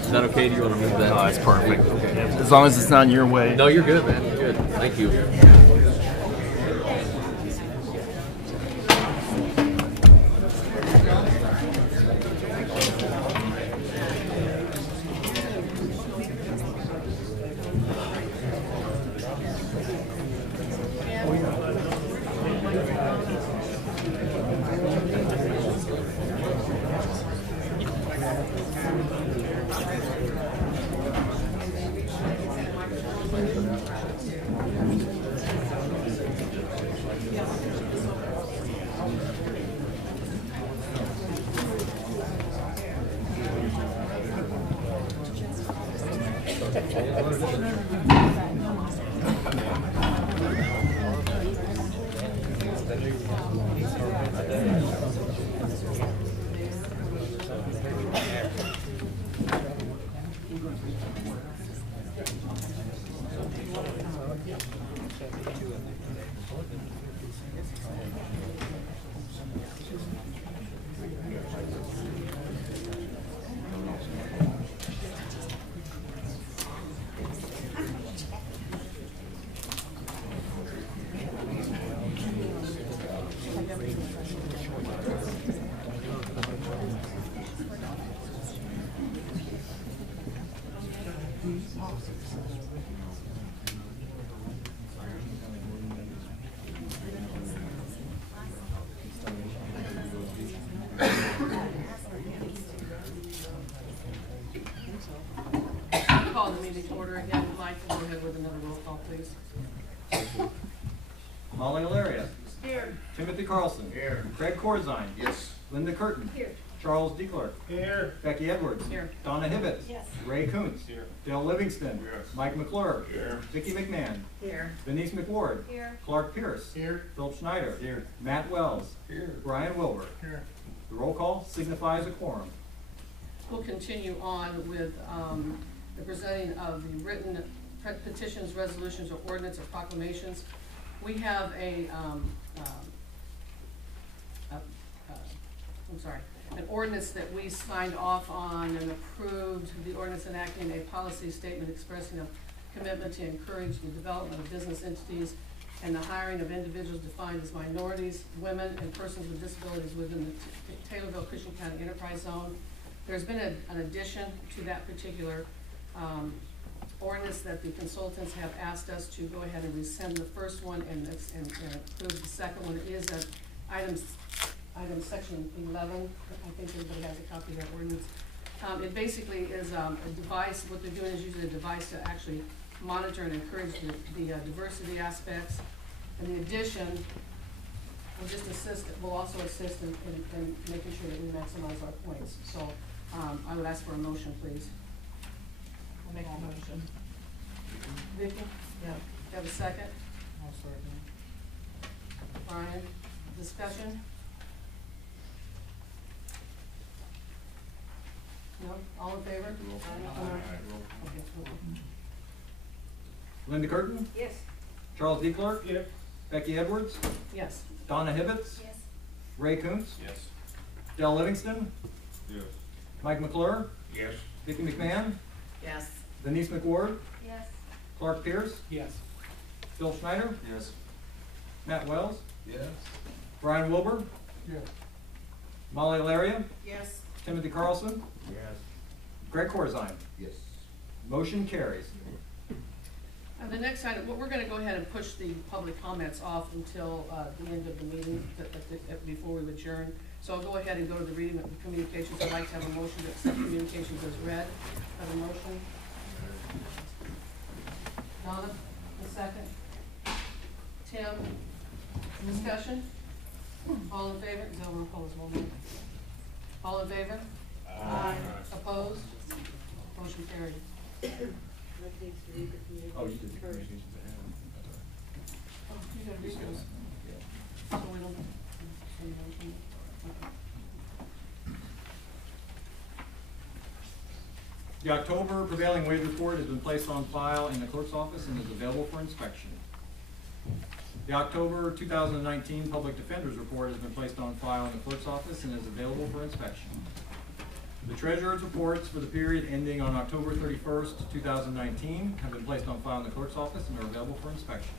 Is that okay? Do you want to move that? Oh, that's perfect. Okay. As long as it's not in your way. No, you're good, man. You're good. Thank you. Call the meeting to order again. Mike, go ahead with another roll call, please. Molly Alaria. Here. Timothy Carlson. Here. Craig Corzine. Yes. Linda Curtin. Here. Charles DeClerc. Here. Becky Edwards. Here. Donna Hibbett. Yes. Ray Kuntz. Here. Dale Livingston. Yes. Mike McClure. Here. Vicki McMahon. Here. Denise McWard. Here. Clark Pierce. Here. Philip Schneider. Here. Matt Wells. Here. Brian Wilbur. Here. The roll call signifies a quorum. We'll continue on with the presenting of the written petitions, resolutions, or ordinance or proclamations. We have an ordinance that we signed off on and approved, the ordinance enacting a policy statement expressing a commitment to encourage the development of business entities and the hiring of individuals defined as minorities, women, and persons with disabilities within the Taylorville-Cushing County Enterprise Zone. There's been an addition to that particular ordinance that the consultants have asked us to go ahead and rescind the first one and approve the second one. It is item section 11. I think everybody has a copy of that ordinance. It basically is a device. What they're doing is using a device to actually monitor and encourage the diversity aspects. And the addition will also assist in making sure that we maximize our points. So I would ask for a motion, please. I'll make a motion. Vicki? Yeah. You have a second? I'll start now. Brian? Discussion? No? All in favor? Okay. Linda Curtin. Yes. Charles DeClerc. Here. Becky Edwards. Yes. Donna Hibbett. Yes. Ray Kuntz. Yes. Dale Livingston. Yes. Mike McClure. Yes. Vicki McMahon. Yes. Denise McWard. Yes. Clark Pierce. Yes. Phil Schneider. Yes. Matt Wells. Yes. Brian Wilbur. Yes. Molly Alaria. Yes. Timothy Carlson. Yes. Greg Corzine. Yes. Motion carries. The next item, we're going to go ahead and push the public comments off until the end of the meeting before we adjourn. So I'll go ahead and go to the reading of the communications. I'd like to have a motion to accept communications as read. Have a motion. Donna, a second. Tim, discussion? All in favor? No, we're opposed. All in favor? Aye. Opposed? Motion carried. Oh, you did. Oh, you gotta read those. So we don't. The October prevailing wage report has been placed on file in the clerk's office and is available for inspection. The October 2019 Public Defender's Report has been placed on file in the clerk's office and is available for inspection. The treasurer's reports for the period ending on October 31st, 2019 have been placed on file in the clerk's office and are available for inspection.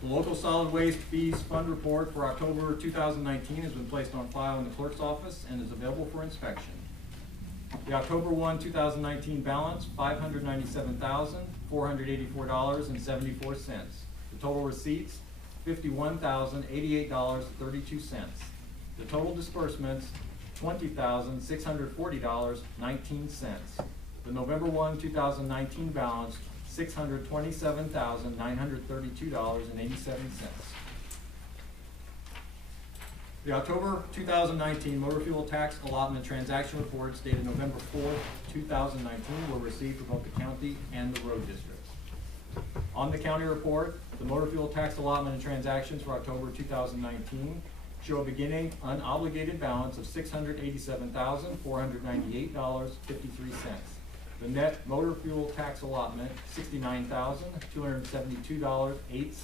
The local solid waste fees fund report for October 2019 has been placed on file in the clerk's office and is available for inspection. The October 1, 2019 balance, $597,484.74. The total receipts, $51,088.32. The total disbursements, $20,640.19. The November 1, 2019 balance, $627,932.87. The October 2019 motor fuel tax allotment transaction reports dated November 4, 2019 were received for both the county and the road districts. On the county report, the motor fuel tax allotment and transactions for October 2019 show a beginning unobligated balance of $687,498.53. The net motor fuel tax allotment, $69,272.08.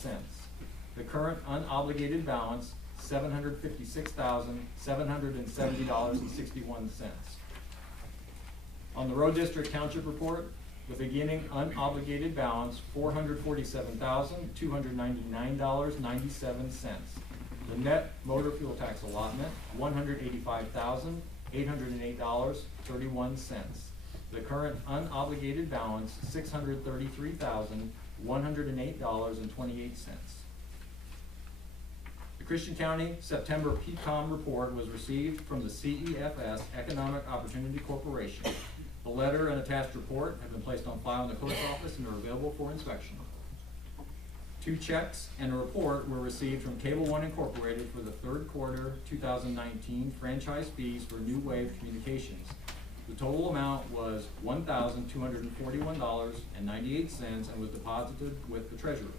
The current unobligated balance, $756,770.61. On the road district township report, the beginning unobligated balance, $447,299.97. The net motor fuel tax allotment, $185,808.31. The current unobligated balance, $633,108.28. The Christian County September PCOM report was received from the CEFS Economic Opportunity Corporation. The letter and attached report have been placed on file in the clerk's office and are available for inspection. 2 checks and a report were received from Cable One Incorporated for the third quarter 2019 franchise fees for New Wave Communications. The total amount was $1,241.98 and was deposited with the treasurer.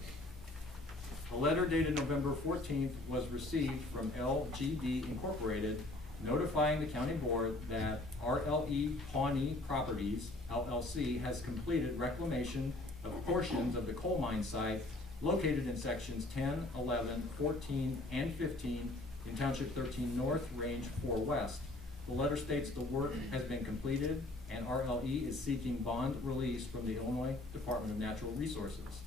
A letter dated November 14th was received from LGD Incorporated notifying the county board that RLE Pawnee Properties, LLC, has completed reclamation of portions of the coal mine site located in sections 10, 11, 14, and 15 in Township 13 North, Range 4 West. The letter states the work has been completed and RLE is seeking bond release from the Illinois Department of Natural Resources.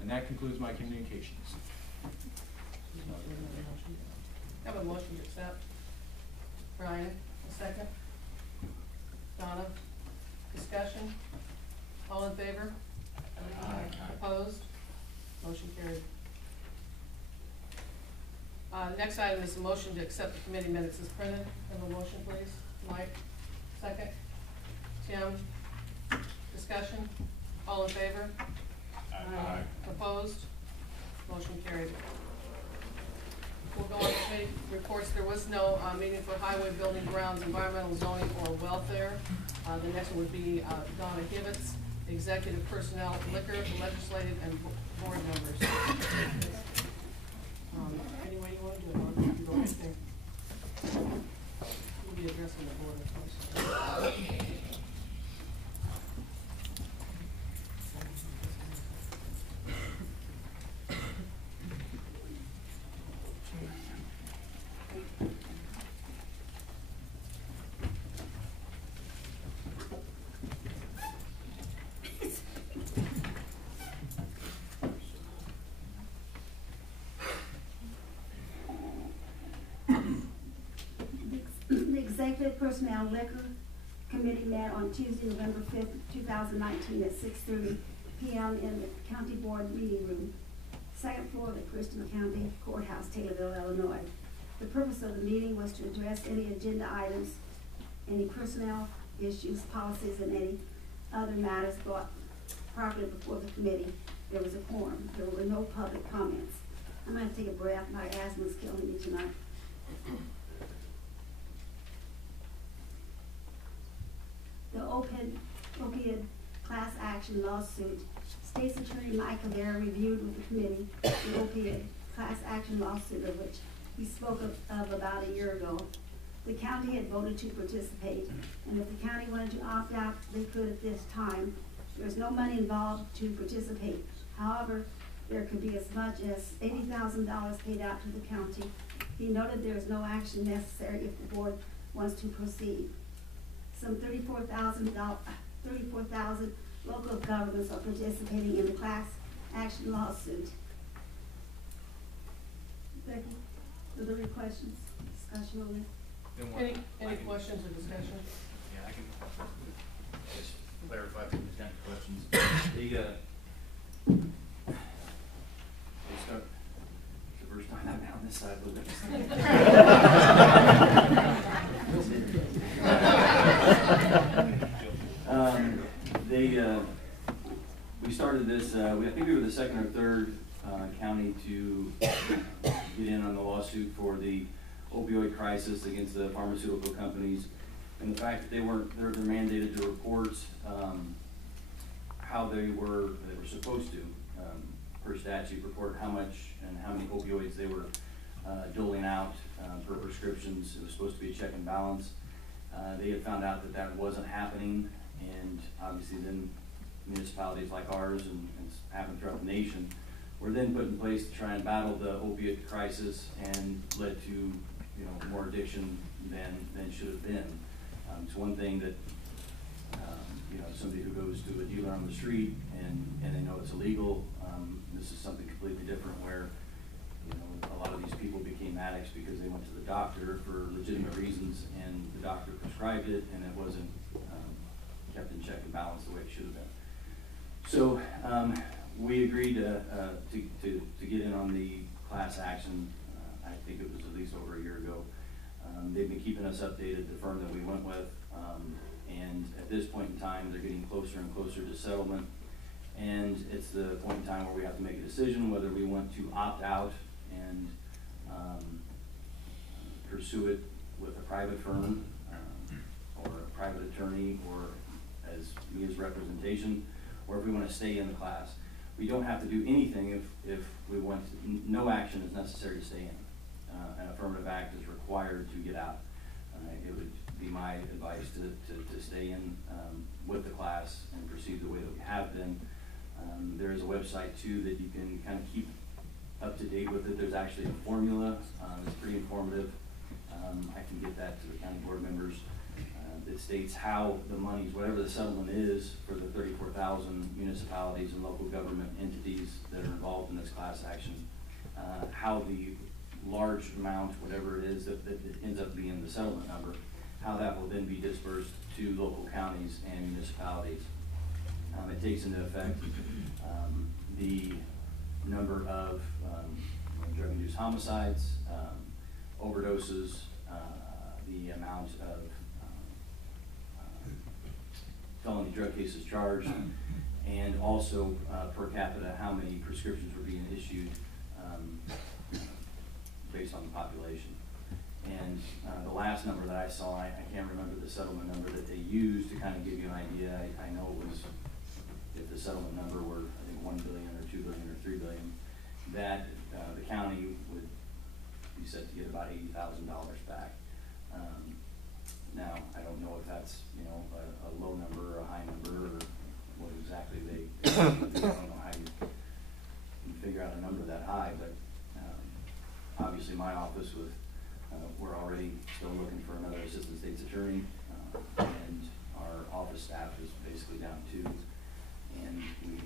And that concludes my communications. Have a motion to accept. Brian, a second. Donna, discussion? All in favor? Aye. Opposed? Motion carried. Next item is a motion to accept the committee minutes as printed. Have a motion, please. Mike, second. Tim, discussion? All in favor? Aye. Opposed? Motion carried. We'll go on to committee reports. There was no meeting for highway, building, grounds, environmental, zoning, or welfare. The next one would be Donna Hibbets, executive personnel, liquor, legislative, and board members. Any way you want to do it, Donna, you can go right there. We'll be addressing the board, of course. The Executive Personnel Liquor Committee met on Tuesday, November 5th, 2019 at 6:30 p.m. in the County Board Meeting Room, second floor of the Christian County Courthouse, Taylorville, Illinois. The purpose of the meeting was to address any agenda items, any personnel issues, policies, and any other matters brought properly before the committee. There was a quorum. There were no public comments. I'm going to take a breath. My asthma is killing me tonight. The opioid class action lawsuit. State's Attorney Michael Dare reviewed with the committee the opioid class action lawsuit, of which he spoke of about a year ago. The county had voted to participate, and if the county wanted to opt out, they could at this time. There is no money involved to participate. However, there could be as much as $80,000 paid out to the county. He noted there is no action necessary if the board wants to proceed. some 34,000 local governments are participating in the class action lawsuit. Becky, are there any questions, discussion on this? Any questions or discussion? Yeah, I can just clarify some kind of questions. They start, it's the first time I've been on this side of the we started this, I think we were the second or third county to get in on the lawsuit for the opioid crisis against the pharmaceutical companies, and the fact that they're mandated to report how they were supposed to, per statute, report how much and how many opioids they were doling out per prescriptions. It was supposed to be a check and balance. They had found out that that wasn't happening, and obviously then municipalities like ours and it's happened throughout the nation were then put in place to try and battle the opiate crisis, and led to more addiction than should have been. It's one thing that somebody who goes to a dealer on the street and they know it's illegal. This is something completely different where a lot of these people became addicts because they went to the doctor for legitimate reasons, and the doctor prescribed it, and it wasn't kept in check and balance the way it should have been. So we agreed to get in on the class action. I think it was at least over a year ago. They've been keeping us updated, the firm that we went with, and at this point in time, they're getting closer and closer to settlement, and it's the point in time where we have to make a decision whether we want to opt out and pursue it with a private firm or a private attorney, or as me as representation, or if we want to stay in the class. We don't have to do anything if we want to. No action is necessary to stay in. An affirmative act is required to get out. It would be my advice to stay in with the class and proceed the way that we have been. There is a website too that you can kind of keep up to date with it. There's actually a formula. It's pretty informative. I can get that to the county board members. That states how the monies, whatever the settlement is for the 34,000 municipalities and local government entities that are involved in this class action, how the large amount, whatever it is that ends up being the settlement number, how that will then be dispersed to local counties and municipalities. It takes into effect the number of drug-induced homicides, overdoses, the amount of felony drug cases charged, and also per capita how many prescriptions were being issued based on the population. And the last number that I saw, I can't remember the settlement number that they used to kind of give you an idea. I know it was, if the settlement number were, I think, 1 billion or 2 billion or 3 billion, that the county would be set to get about $80,000 back. Now, I don't know if that's, a low number or a high number, or what exactly they I don't know how you can figure out a number that high, but obviously my office we're already still looking for another assistant state's attorney, and our office staff is basically down 2, and we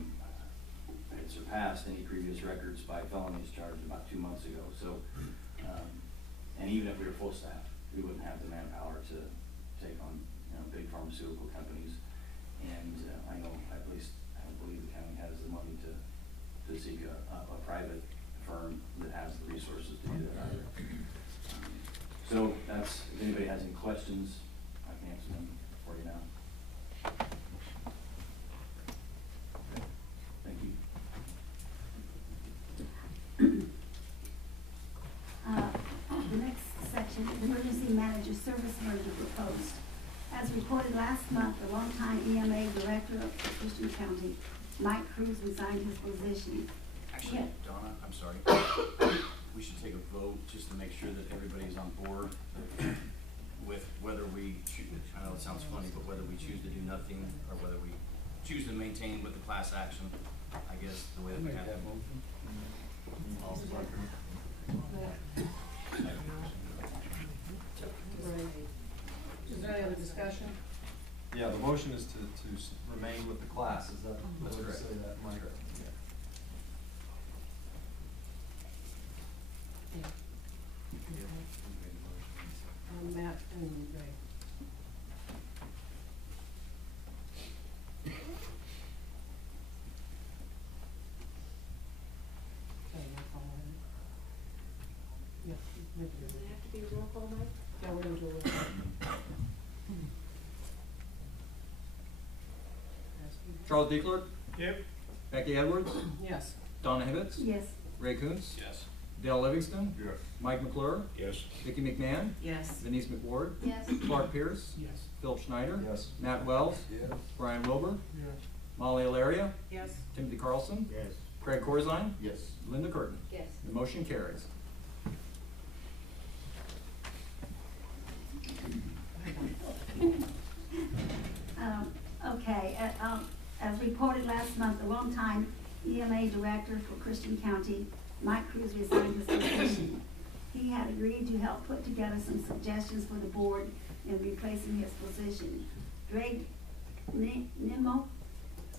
had surpassed any previous records by felonies charged about 2 months ago. So, and even if we were full staff, we wouldn't have the manpower to take on big pharmaceutical companies. And I know, at least I don't believe the county has the money to seek a private firm that has the resources to do that either. So that's, if anybody has any questions, I can answer them for you now. Thank you. The next section, emergency manager service merger proposed. As reported last month, the longtime EMA director of Christian County, Mike Cruz, resigned his position. Actually, Donna, I'm sorry. We should take a vote just to make sure that everybody's on board with whether we choose, I know it sounds funny, but whether we choose to do nothing or whether we choose to maintain with the class action, I guess, the way that we have that motion. Is there any other discussion? Yeah, the motion is to remain with the class, is that, That's would correct. say that, Mike? Matt and Ray. Okay, roll call, Linda. Yeah, maybe Does you're- it have to be a roll call, Mike? yeah, we're gonna do a roll call. Charles Diekler, Yep. Becky Edwards, Yes. Donna Hibbitts, Yes. Ray Coons, Yes. Dale Livingston, Yes. Mike McClure, Yes. Vicky McMahon, Yes. Denise McWard, Yes. Clark Pierce, Yes. Phil Schneider, Yes. Matt Wells, Yes. Brian Wilbur, Yes. Molly Alaria, Yes. Timothy Carlson, Yes. Craig Corzine, Yes. Linda Curtin. Yes. The motion carries. Okay, as reported last month, the longtime EMA director for Christian County, Mike Cruz, resigned his position. He had agreed to help put together some suggestions for the board in replacing his position. Greg Nemo,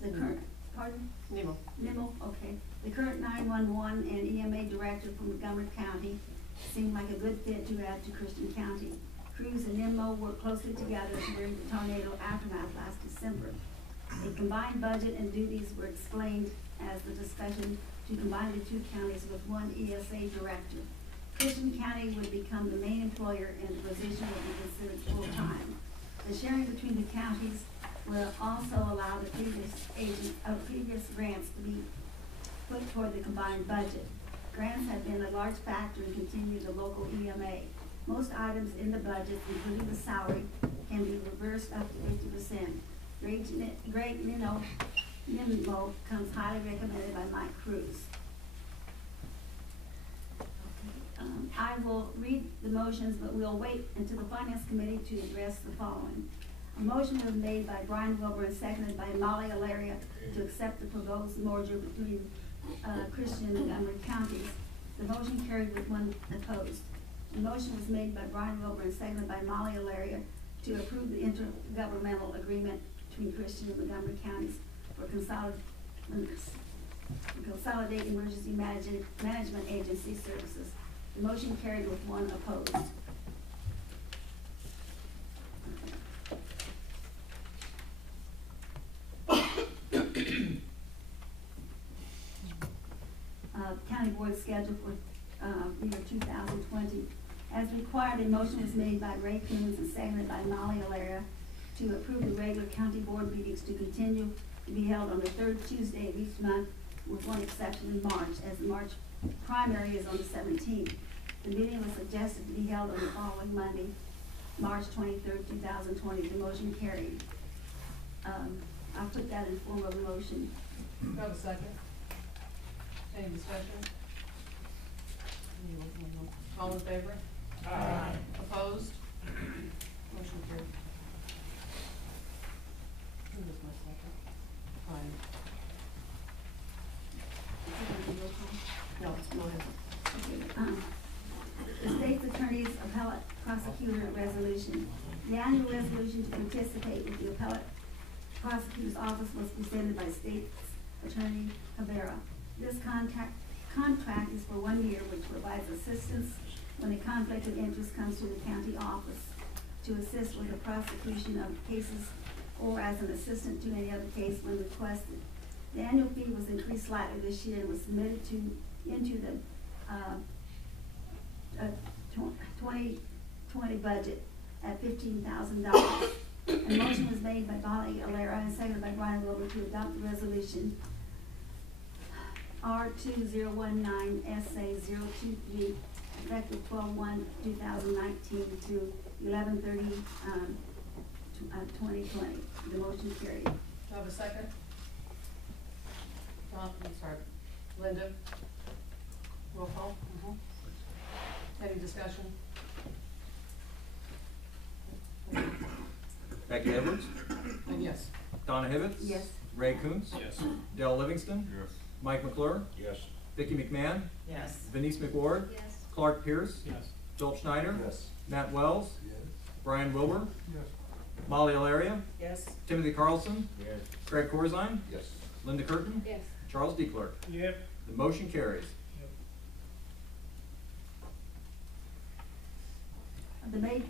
the current, pardon? Nemo. Nemo, okay. The current 911 and EMA director from Montgomery County seemed like a good fit to add to Christian County. Cruz and Nemo worked closely together during the tornado aftermath last December. A combined budget and duties were explained as the discussion to combine the two counties with one ESA director. Christian County would become the main employer and the position would be considered full-time. The sharing between the counties will also allow the previous grants to be put toward the combined budget. Grants have been a large factor in continuing the local EMA. Most items in the budget, including the salary, can be reversed up to 50%. Greg Nemo comes highly recommended by Mike Cruz. I will read the motions, but we'll wait until the Finance Committee to address the following. A motion was made by Brian Wilbur and seconded by Molly Alaria to accept the proposed merger between Christian and Montgomery counties. The motion carried with one opposed. The motion was made by Brian Wilbur and seconded by Molly Alaria to approve the intergovernmental agreement between Christian and Montgomery counties for consolidate emergency management agency services. The motion carried with one opposed. County Board schedule for year 2020. As required, a motion was made by Ray Coons and seconded by Molly Alaria to approve the regular county board meetings to continue to be held on the third Tuesday of each month, with one exception in March, as the March primary is on the 17th. The meeting was suggested to be held on the following Monday, March 23rd, 2020. The motion carried. I'll put that in form of a motion. Do I have a second? Any discussion? All in favor? Aye. Opposed? Motion carried. Who was my second? Fine. No, go ahead. The state's attorney's appellate prosecutor resolution. The annual resolution to participate with the appellate prosecutor's office was presented by State's Attorney Cabrera. This contract is for 1 year, which provides assistance when a conflict of interest comes to the county office to assist with the prosecution of cases or as an assistant to any other case when requested. The annual fee was increased slightly this year and was submitted into the 2020 budget at $15,000. A motion was made by Molly Alaria and seconded by Brian Wilbur to adopt the resolution R2019 SA023, effective 12/1/2019 through 11/30/2020. The motion carried. Do I have a second? Don, I'm sorry, Linda? Roll call? Any discussion? Becky Edwards, Yes. Donna Hibbitts. Yes. Ray Coons. Yes. Dale Livingston. Yes. Mike McClure. Yes. Vicky McMahon. Yes. Denise McWard. Yes. Clark Pierce. Yes. Phil Schneider. Yes. Matt Wells. Yes. Brian Wilbur. Yes. Molly Alaria, Yes. Timothy Carlson, Yes. Greg Corzine, Yes. Linda Curtin, Yes. Charles D. Clerk. Yep. The motion carries. The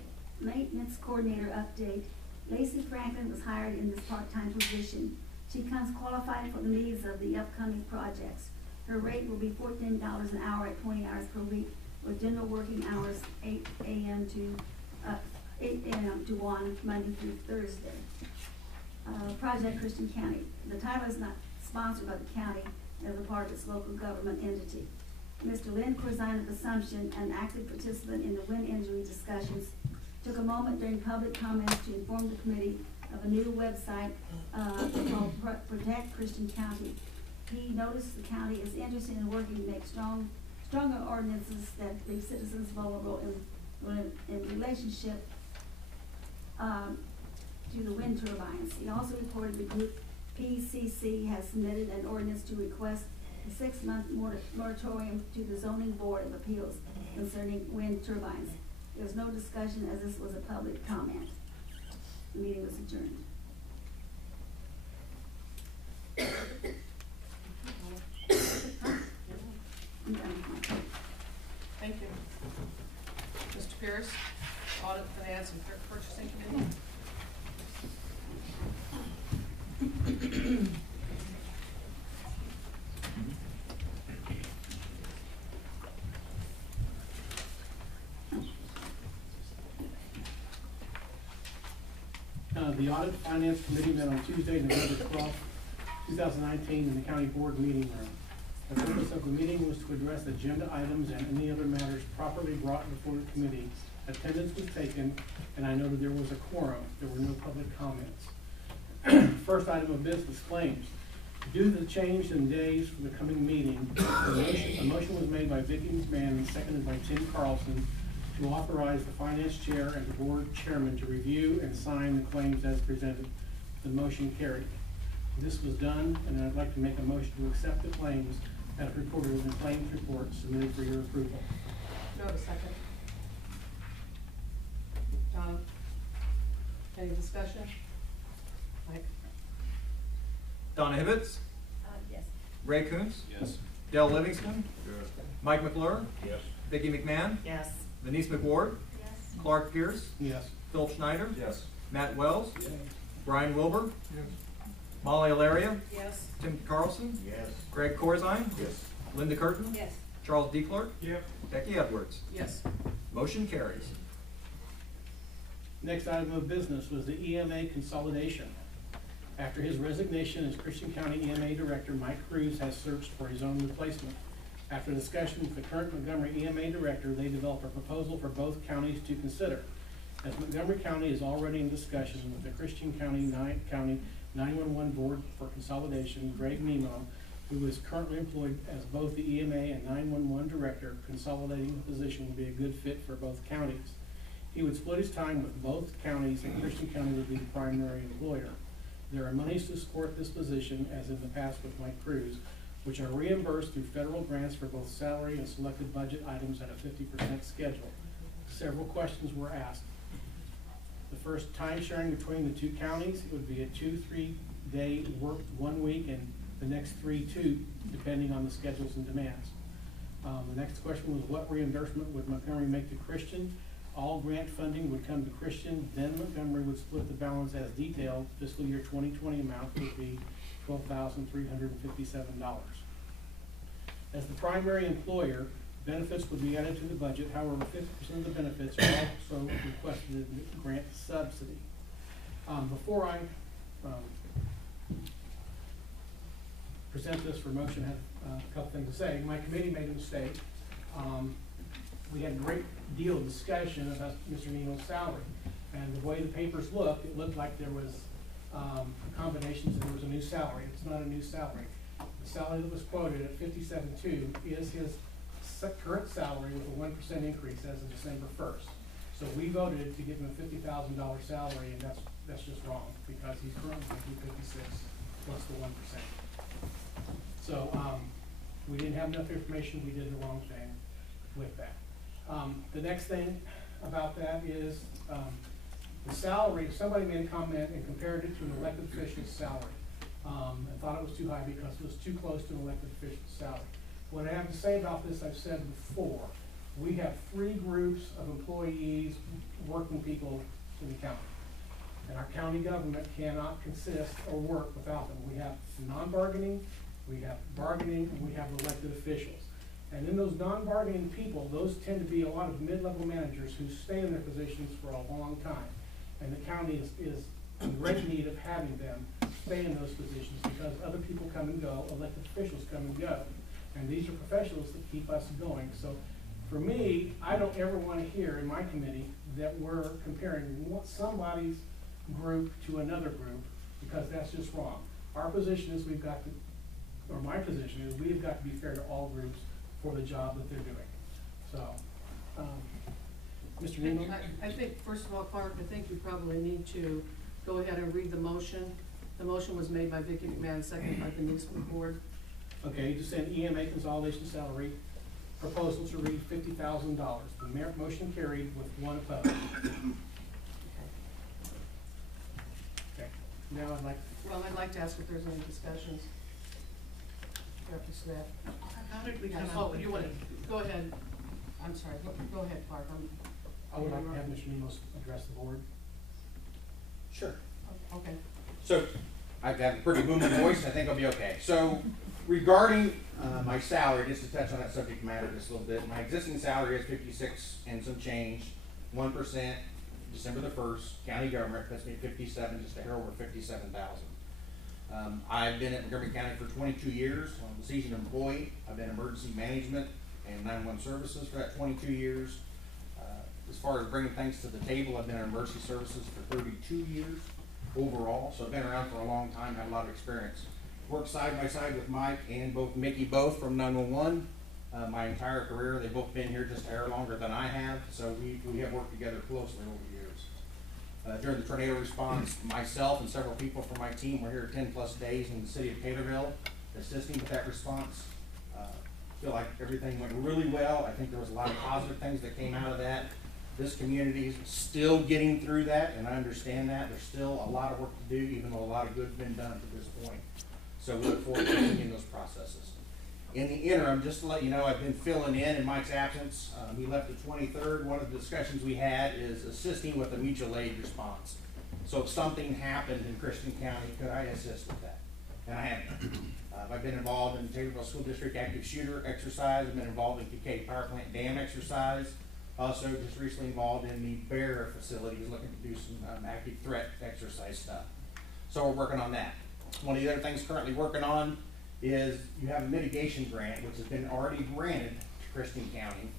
maintenance coordinator update. Lacey Franklin was hired in this part-time position. She comes qualified for the needs of the upcoming projects. Her rate will be $14 an hour at 20 hours per week, with general working hours 8 a.m. to 1, Monday through Thursday. Project Christian County. The title is not sponsored by the county as a part of its local government entity. Mr. Lynn Corzine of Assumption, an active participant in the wind injury discussions, took a moment during public comments to inform the committee of a new website called Protect Christian County. He noticed the county is interested in working to make stronger ordinances that leave citizens vulnerable in relationship to the wind turbines. He also reported the group PCC has submitted an ordinance to request a 6-month moratorium to the Zoning Board of Appeals concerning wind turbines. There was no discussion as this was a public comment. The meeting was adjourned. I'm done with my report. Thank you. Mr. Pierce, Audit, Finance, and Purchasing Committee. The Audit Finance Committee met on Tuesday, November 12th, 2019 in the County Board Meeting Room. The purpose of the meeting was to address agenda items and any other matters properly brought before the committee. Attendance was taken, and I noted there was a quorum. There were no public comments. First item of business, claims. Due to the change in days for the coming meeting, a motion was made by Vicki McMahon and seconded by Tim Carlson to authorize the finance chair and the board chairman to review and sign the claims as presented. The motion carried. This was done, and I'd like to make a motion to accept the claims as reported in the claims report submitted for your approval. Do I have a second? Donna? Any discussion? Mike? Donna Hibbitts, Yes. Ray Coontz, Yes. Dell Livingston, Yes. Mike McClure, Yes. Vicki McMahon, Yes. Denise McWard, Yes. Clark Pierce, Yes. Phil Schneider, Yes. Matt Wells, Yes. Brian Wilbur, Yes. Molly Alaria, Yes. Tim Carlson, Yes. Greg Corzine, Yes. Linda Curtin, Yes. Charles D. Clerk, Yep. Becky Edwards. Yes. Motion carries. Next item of business was the EMA consolidation. After his resignation as Christian County EMA Director, Mike Cruz has searched for his own replacement. After discussion with the current Montgomery EMA Director, they developed a proposal for both counties to consider. As Montgomery County is already in discussion with the Christian County 911 Board for Consolidation, Greg Nemo, who is currently employed as both the EMA and 911 Director, consolidating the position would be a good fit for both counties. He would split his time with both counties, and Christian County would be the primary employer. There are monies to support this position, as in the past with Mike Cruz, which are reimbursed through federal grants for both salary and selected budget items at a 50% schedule. Several questions were asked. The first, time sharing between the two counties, it would be a 2-3 day work 1 week and the next 3-2, depending on the schedules and demands. The next question was, what reimbursement would Montgomery make to Christian? All grant funding would come to Christian, then Montgomery would split the balance as detailed. Fiscal year 2020 amount would be $12,357. As the primary employer, benefits would be added to the budget. However, 50% of the benefits are also requested in the grant subsidy. Before I present this for motion, I have a couple things to say. My committee made a mistake. We had a great deal of discussion about Mr. Nemo's salary. And the way the papers looked, it looked like there was combinations and there was a new salary. It's not a new salary. The salary that was quoted at $57,200 is his current salary with a 1% increase as of December 1st. So we voted to give him a $50,000 salary, and that's just wrong, because he's currently making $56,000 plus the 1%. So we didn't have enough information. We did the wrong thing with that. The next thing about that is The salary, somebody made a comment and compared it to an elected official's salary. And thought it was too high because it was too close to an elected official's salary. What I have to say about this, I've said before, we have 3 groups of employees, working people in the county. And our county government cannot consist or work without them. We have non-bargaining, we have bargaining, and we have elected officials. And in those non-bargaining people, those tend to be a lot of mid-level managers who stay in their positions for a long time. And the county is in great need of having them stay in those positions because other people come and go, elected officials come and go. And these are professionals that keep us going. So for me, I don't ever want to hear in my committee that we're comparing somebody's group to another group because that's just wrong. Our position is we've got to, or my position is we've got to be fair to all groups for the job that they're doing. So, Mr. Nemo? I think, first of all, Clark, I think you probably need to go ahead and read the motion. The motion was made by Vicki McMahon, seconded by Denise McCord. Okay, to send EMA consolidation salary proposal to read $50,000. The motion carried with 1 opposed. Okay, now I'd like to ask if there's any discussions. After that. How did we come Oh, up with you want to, go ahead. I'm sorry, go ahead, Clark. I would like to have Mr. Nemos address the board. Sure. Okay. So I have a pretty booming voice, I think I'll be okay. So regarding my salary, just to touch on that subject matter just a little bit, my existing salary is 56 and some change, 1%, December the 1st, county government puts me at 57, just a hair over 57,000. I've been at Montgomery County for 22 years. I'm a seasoned employee. I've been in emergency management and 911 services for that 22 years. As far as bringing things to the table, I've been in emergency services for 32 years overall. So I've been around for a long time, had a lot of experience. Worked side by side with Mike and Mickey both from 911. My entire career, they've both been here just a hair longer than I have. So we have worked together closely over the years. During the tornado response, myself and several people from my team were here 10 plus days in the city of Taterville assisting with that response. Feel like everything went really well. I think there was a lot of positive things that came out of that. This community is still getting through that, and I understand that. There's still a lot of work to do, even though a lot of good's been done to this point. So we look forward to continuing those processes. In the interim, just to let you know, I've been filling in Mike's absence. He left the 23rd. One of the discussions we had is assisting with the mutual aid response. So if something happened in Christian County, could I assist with that? And I haven't. I've been involved in the Taterville School District active shooter exercise. I've been involved in Kincaid Power Plant dam exercise. Also just recently involved in the Bear facilities, looking to do some active threat exercise stuff. So we're working on that. One of the other things currently working on is you have a mitigation grant, which has been already granted to Christian County.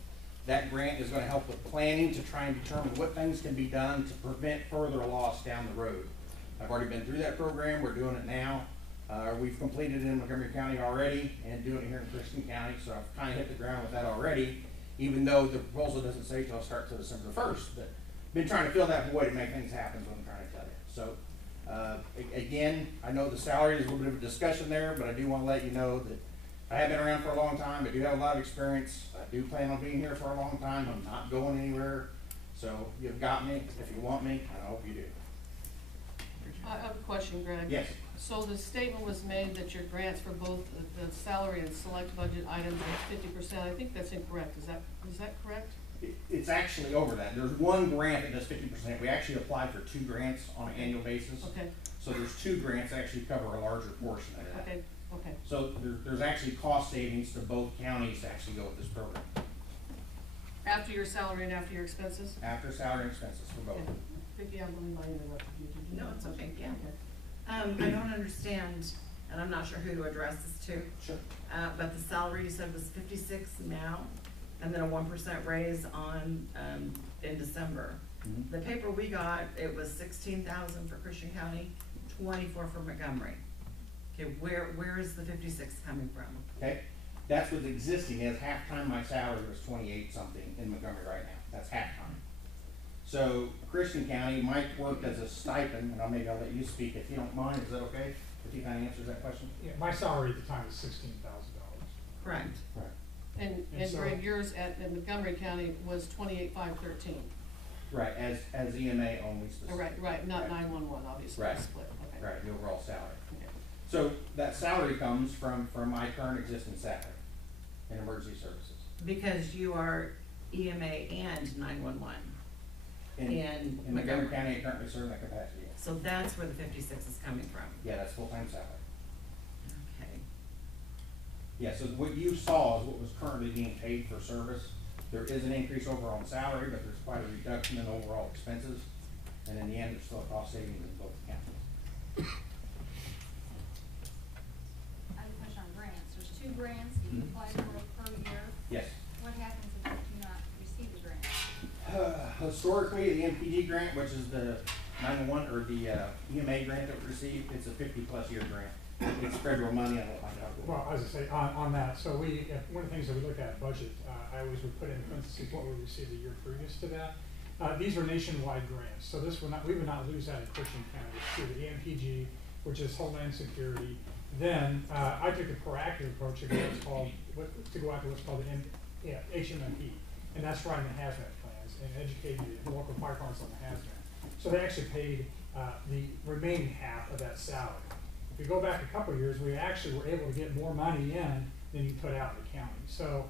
That grant is going to help with planning to try and determine what things can be done to prevent further loss down the road. I've already been through that program. We're doing it now. We've completed it in Montgomery County already and doing it here in Christian County, so I've kind of hit the ground with that already, even though the proposal doesn't say till start till December 1st. But been trying to fill that void to make things happen is what I'm trying to tell you. So again, I know the salary is a little bit of a discussion there, but I do want to let you know that I have been around for a long time. I do have a lot of experience. I do plan on being here for a long time. I'm not going anywhere. So you've got me if you want me, and I hope you do. I have a question, Greg. Yes. So the statement was made that your grants for both the salary and select budget items is 50%. I think that's incorrect. Is that correct? It's actually over that. There's one grant that does 50%. We actually applied for 2 grants on an annual basis. Okay. So there's 2 grants that actually cover a larger portion of that. Okay. Okay. So there's actually cost savings to both counties to actually go with this program. After your salary and after your expenses? After salary and expenses for both. Okay. Vicki, I believe I interrupted you. Did you? No, it's okay, yeah. Okay. I don't understand, and I'm not sure who to address this to. Sure. But the salary you said was 56 now, and then a 1% raise on, in December. Mm-hmm. The paper we got, it was 16,000 for Christian County, 24 for Montgomery. Okay, where is the 56 coming from? Okay, that's what's existing. As halftime, my salary was 28 something in Montgomery right now. That's halftime. So Christian County, Mike worked as a stipend, and maybe I'll let you speak if you don't mind. Is that okay? If he kind of answers that question. Yeah, my salary at the time was $16,000. Correct. Right. And so- Greg, yours in Montgomery County was 28,513. Right, as EMA only specific. Right, not Right. 911, obviously, Right. it's split, okay. Right, the overall salary. Okay. So that salary comes from my current existing salary in emergency services. Because you are EMA and 911. In In Montgomery Montgomery. County, I currently serve in that capacity. Yes. So that's where the 56 is coming from. Yeah, that's full-time salary. Okay. Yeah, so what you saw is what was currently being paid for service. There is an increase overall in salary, but there's quite a reduction in overall expenses. And in the end, there's still a cost savings in both counties. I have a question on grants. There's 2 grants that you apply for per year. Yes. What happens if you do not receive the grant? Historically, the MPG grant, which is the 911 or the EMA grant that we received, it's a 50-plus year grant. It's federal money. I don't like how it Well, as I say, on that, so one of the things that we look at budget, I always would put in parentheses what we received the year previous to that. These are nationwide grants, so we would not lose that in Christian County. Through the EMPG, which is Homeland Security. Then I took a proactive approach to go after what's called the HMMP, and that's writing the hazmat plans and educating the local fire departments on the hazmat. So they actually paid the remaining half of that salary. If you go back a couple of years, we actually were able to get more money in than you put out in the county. So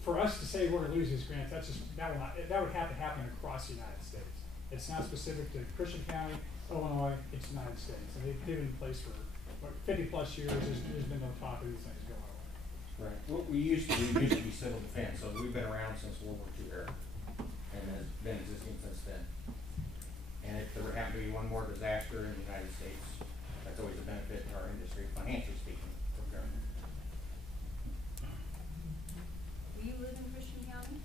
for us to say we're going to lose these grants, that would have to happen across the United States. It's not specific to Christian County, Illinois, it's the United States. And they've been in place for 50-plus years. There's been no talk of these things going away. Right. What we used to be civil defense, so we've been around since World War II era, and has been existing since then. And if there happened to be one more disaster in the United States, that's always a benefit to our industry, financially speaking, for government. Will you live in Christian County?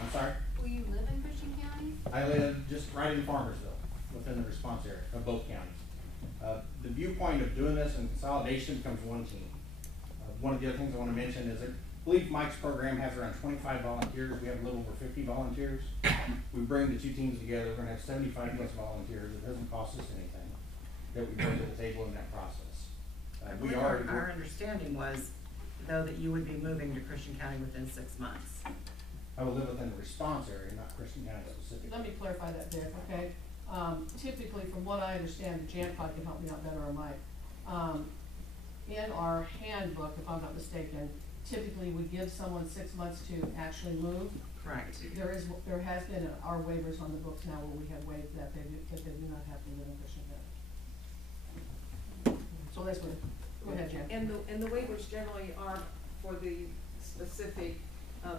I'm sorry? Will you live in Christian County? I live just right in Farmersville, within the response area of both counties. The viewpoint of doing this and consolidation becomes one team. One of the other things I want to mention is I believe Mike's program has around 25 volunteers. We have a little over 50 volunteers. We bring the 2 teams together. We're going to have 75-plus volunteers. It doesn't cost us anything that we bring to the table in that process. Our understanding was, though, that you would be moving to Christian County within 6 months. I will live within the response area, not Christian County specifically. Let me clarify that, Dick, okay? Typically, from what I understand, Jan probably can help me out better, or Mike. In our handbook, if I'm not mistaken, typically we give someone 6 months to actually move. Correct. There has been our waivers on the books now where we have waived that they do not have to live in Christian County. So that's what, go ahead, Jan. And the waivers generally are for the specific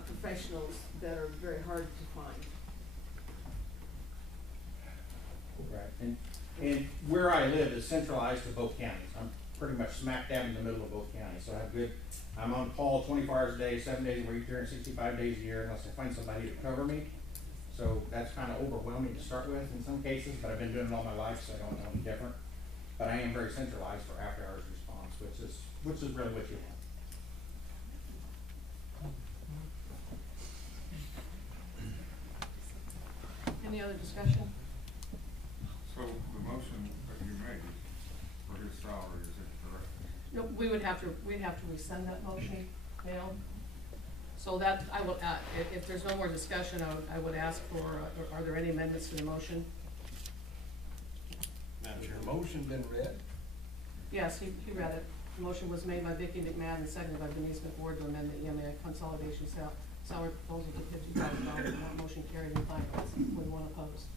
professionals that are very hard to find. Right, and where I live is centralized to both counties. I'm pretty much smack dab in the middle of both counties, so I'm on call 24 hours a day, 7 days a week, 365 days a year, unless I find somebody to cover me. So that's kind of overwhelming to start with in some cases, but I've been doing it all my life, so I don't know any different. But I am very centralized for after-hours response, which is really what you want. Any other discussion? So the motion that you made for his salary, is it correct? No, we'd have to rescind that motion, Dale. So that, I will, if there's no more discussion, I would ask for, are there any amendments to the motion? Madam Chair, motion been read? Yes, he read it. The motion was made by Vicki McMahon and seconded by Denise McWard to amend the EMA consolidation salary proposal to $50,000. That motion carried in final with 1 opposed.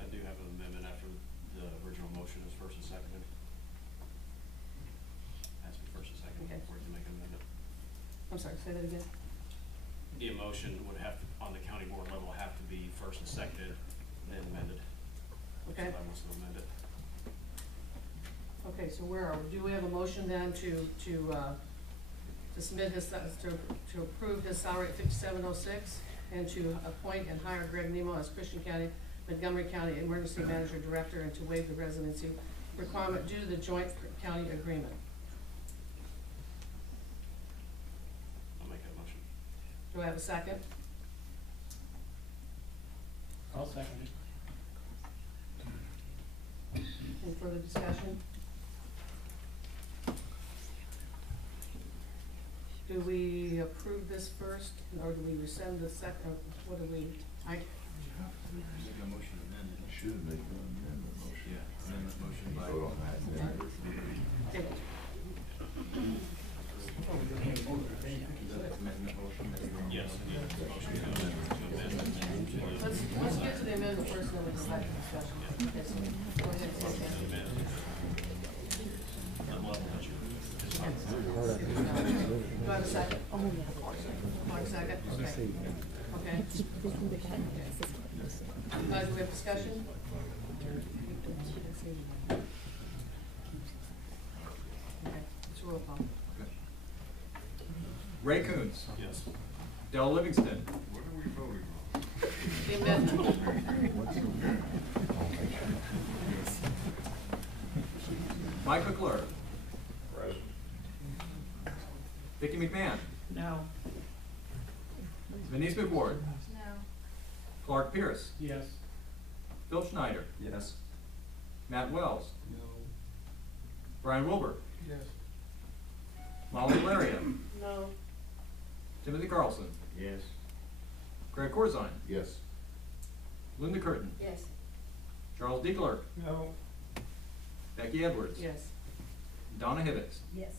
I do have an amendment after the original motion is first and seconded. Has to be first and second Okay. before you can make an amendment. I'm sorry, say that again. The motion would have, on the county board level, have to be first and seconded, then amended. Okay. So I wants to amend it. Okay, so where are we? Do we have a motion then to submit his, to approve his salary at $57.06 and to appoint and hire Greg Nemo as Christian County, Montgomery County Emergency Manager Director, and to waive the residency requirement due to the joint county agreement? I'll make that motion. Do I have a second? I'll second it. Any further discussion? Do we approve this first, or do we rescind the second, or what do we, Make a motion amended. Should make an amendment motion. Yeah, amendment motion by. Vote on that. okay, Amendment motion. Yes, yeah, motion to amend. let's get to the amendment first, then we go back to discussion. Okay, so, go ahead, okay. Do I have a second? Mark, second, okay. Okay. Guys, do we have discussion? Okay, it's a roll call. Ray Coons. Yes. Dell Livingston. What are we voting on? The amendment. Mike McClure. Vicki McMahon. No. Denise McWard. No. Clark Pierce. Yes. Phil Schneider. Yes. Matt Wells. No. Brian Wilbur. Yes. Molly Larian. No. Timothy Carlson. Yes. Craig Corzine. Yes. Linda Curtin. Yes. Charles D. Clerk. No. Becky Edwards. Yes. Donna Hibbets. Yes.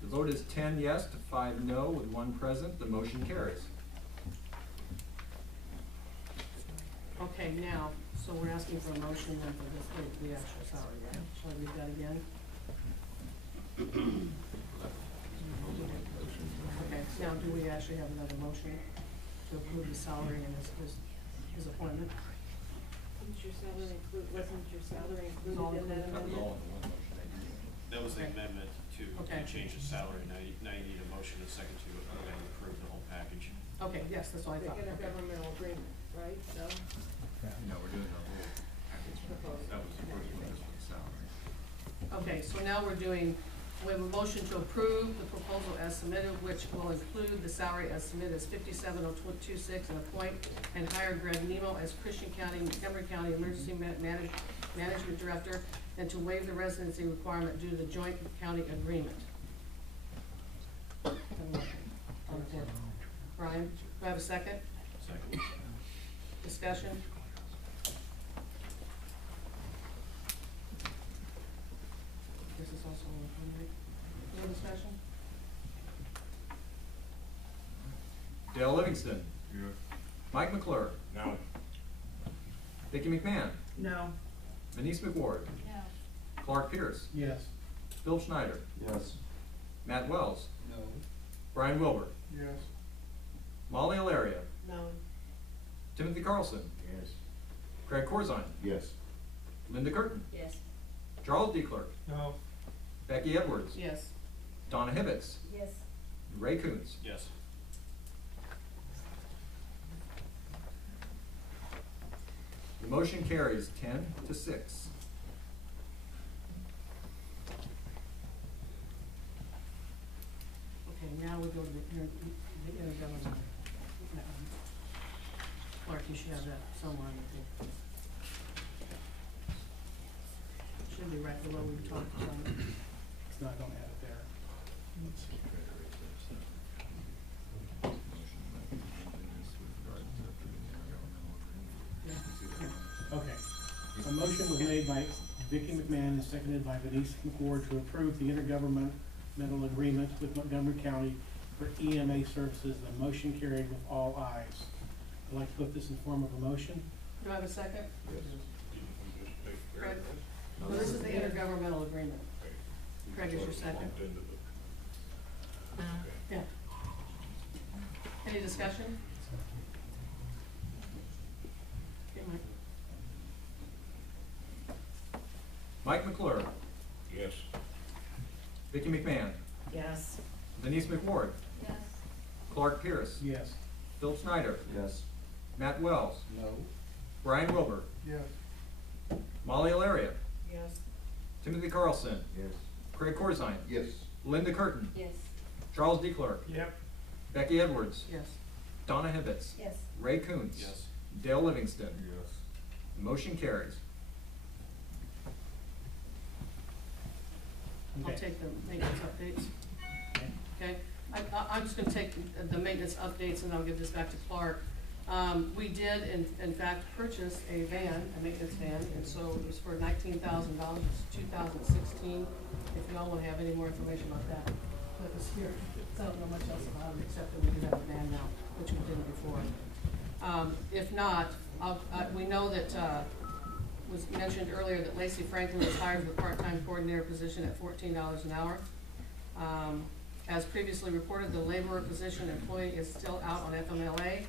The vote is 10 yes to 5 no with 1 present. The motion carries. Okay, now, so we're asking for a motion then for this, the actual salary, right? Shall I read that again? Okay, now do we actually have another motion to approve the salary and his appointment? Wasn't your salary included in that That was amendment? all in the one motion. That was the Okay. amendment to Okay. change the salary. Now you need a motion and a second to approve the whole package. Okay, yes, that's all I The thought. Okay. intergovernmental agreement, right? No? No, we're doing the whole package. That was the first one, this one's salary. Okay, so now we have a motion to approve the proposal as submitted, which will include the salary as submitted as 57,026 and appoint and hire Greg Nemo as Christian County, Montgomery County Emergency Management Director, and to waive the residency requirement due to the joint county agreement. Have a motion. On the floor. Brian, do I have a second? Second. Discussion? This is also on, right? No discussion? Dale Livingston. Yes. Mike McClure. No. Vicki McMahon. No. Denise McWard. No. Clark Pierce. Yes. Phil Schneider. Yes. Matt Wells. No. Brian Wilbur. Yes. Molly Alaria. No. Timothy Carlson. Yes. Craig Corzine. Yes. Linda Curtin. Yes. Charles D. Clerk. No. Becky Edwards. Yes. Donna Hibbets. Yes. Ray Coons. Yes. The motion carries 10 to 6. Okay, now we go to the intergovernmental. Clark, you should have that somewhere on the thing. Should be right below we talked about. It's not gonna have it there. Okay. A motion was made by Vicki McMahon and seconded by Denise McWard to approve the intergovernmental agreement with Montgomery County for EMA services. The motion carried with all ayes. I'd like to put this in form of a motion. Do I have a second? Yes. Craig? Well, this is the intergovernmental agreement. Craig is your second. Yeah. Any discussion? Okay, Mike. Mike McClure. Yes. Vicki McMahon. Yes. Denise McWard. Yes. Clark Pierce. Yes. Phil Schneider. Yes. Matt Wells. No. Brian Wilbur. Yes. Molly Alaria. Yes. Timothy Carlson. Yes. Craig Corzine. Yes. Linda Curtin. Yes. Charles D. Clerk. Yep. Becky Edwards. Yes. Donna Hibbets. Yes. Ray Coons. Yes. Dale Livingston. Yes. Motion carries. I'll Okay. take the maintenance updates. Okay, I'm just gonna take the maintenance updates and I'll give this back to Clark. We did in fact purchase a van, a maintenance van, and so it was for $19,000, it's 2016. If you all wanna have any more information about that, that was here. So I don't know much else about it, except that we do have a van now, which we didn't before. If not, we know that, was mentioned earlier that Lacey Franklin was hired for the part-time coordinator position at $14 an hour. As previously reported, the laborer position employee is still out on FMLA,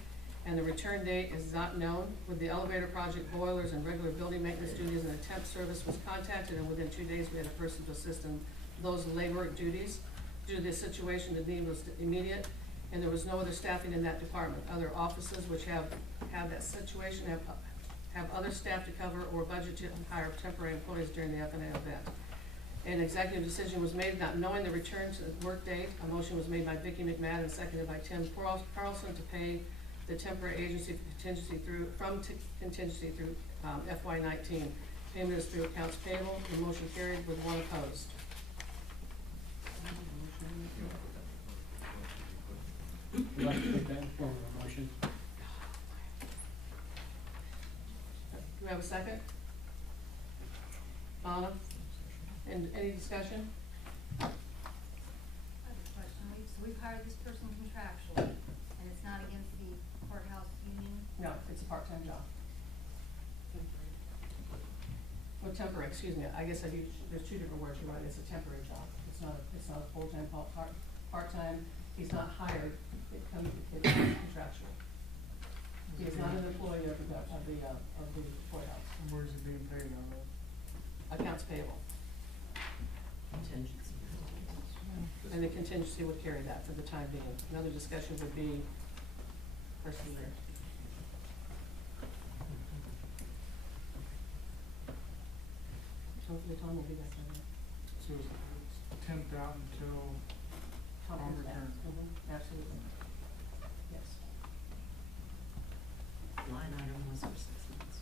and the return date is not known. With the elevator project, boilers, and regular building maintenance duties, and a temp service was contacted, and within 2 days, we had a person to assist in those labor duties. Due to this situation, the need was immediate, and there was no other staffing in that department. Other offices which have that situation have other staff to cover or budget to hire temporary employees during the FNA event. An executive decision was made not knowing the return to the work date. A motion was made by Vicki McMahon and seconded by Tim Carlson to pay the temporary agency for contingency through FY19. Payment is through accounts payable. The motion carried with one opposed. Would you like to take that in form of a motion? Do we have a second? Donna? And any discussion? I have a question. We've hired this person contractually, and it's not against the courthouse union? No, it's a part-time job. Well, temporary, excuse me, I guess there's two different words, you're right, it's a temporary job. It's not a full-time, part-time, he's not hired, it's contractual. He is not an employee of the courthouse. Where's it being paid out of? Accounts payable. Contingency. And the contingency would carry that for the time being. Another discussion would be persevere. Hopefully Tom will be back by then. So it's temped out until Tom Tom comes back. returns. Absolutely. Yes. Line item was for 6 months.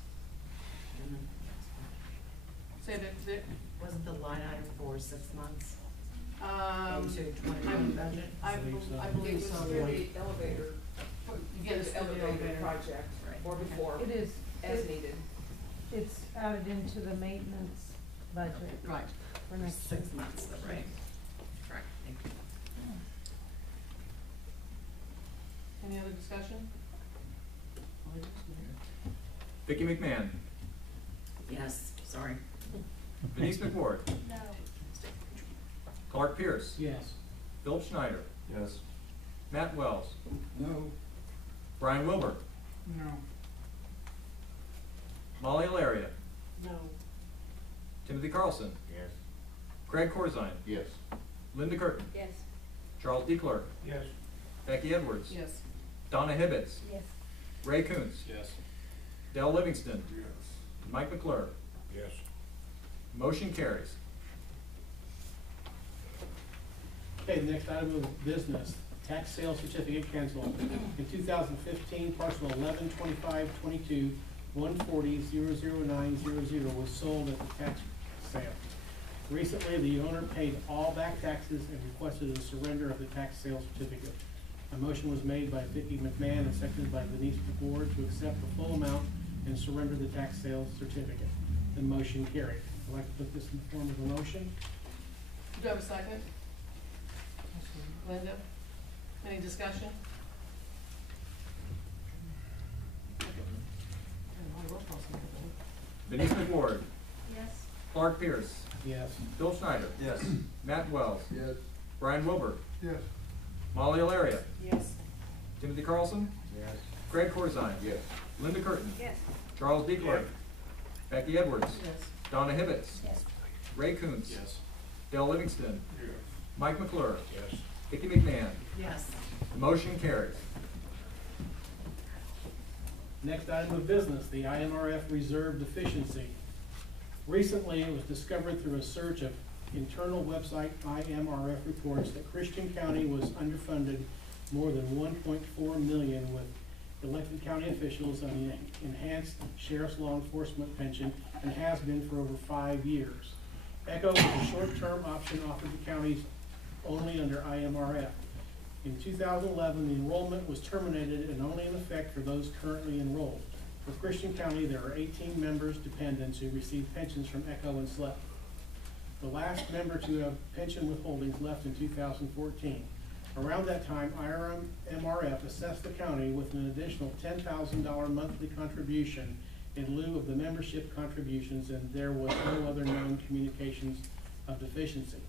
Didn't it? Say that, Wasn't the line item for 6 months into I 2020 budget? believe It so. was for the elevator, Yes, the elevator project, Right. or before, It is, as needed. it's added into the maintenance budget Right. for For next 6 year. months, though, right? Correct, thank you. Any other discussion? Vicki McMahon. Yes, sorry. Denise McWard. No. Clark Pierce. Yes. Philip Schneider. Yes. Matt Wells. No. Brian Wilbur. No. Molly Alaria. No. Timothy Carlson. Yes. Craig Corzine. Yes. Linda Curtin. Yes. Charles D. Clark. Yes. Becky Edwards. Yes. Donna Hibbets. Yes. Ray Kuntz. Yes. Dell Livingston. Yes. Mike McClure. Yes. Motion carries. Okay, the next item of business, tax sale certificate cancel. In 2015, parcel 112522 140-00900 was sold at the tax sale. Recently, the owner paid all back taxes and requested a surrender of the tax sale certificate. A motion was made by Vicki McMahon and seconded by Denise McWard to accept the full amount and surrender the tax sale certificate. The motion carried. I'd like to put this in the form of a motion. Do you have a second? Linda? Any discussion? Okay. Roll call, somebody. Denise McWard. Yes. Clark Pierce. Yes. Phil Schneider. Yes. Matt Wells. Yes. Brian Wilbur. Yes. Molly Alaria. Yes. Timothy Carlson. Yes. Craig Corzine. Yes. Linda Curtin. Yes. Charles D. Clark. Becky Edwards. Yes. Donna Hibbets. Yes. Ray Kuntz. Yes. Dell Livingston. Yes. Mike McClure. Yes. Vicki McMahon. Yes. Motion carries. Next item of business, the IMRF reserve deficiency. Recently, it was discovered through a search of internal website IMRF reports that Christian County was underfunded more than $1.4 million with elected county officials on the enhanced sheriff's law enforcement pension and has been for over 5 years. ECHO is a short-term option offered to counties only under IMRF. In 2011, the enrollment was terminated and only in effect for those currently enrolled. For Christian County, there are 18 members dependents who receive pensions from ECHO and SLEP. The last member to have pension withholdings left in 2014. Around that time, IMRF assessed the county with an additional $10,000 monthly contribution in lieu of the membership contributions, and there was no other known communications of deficiency.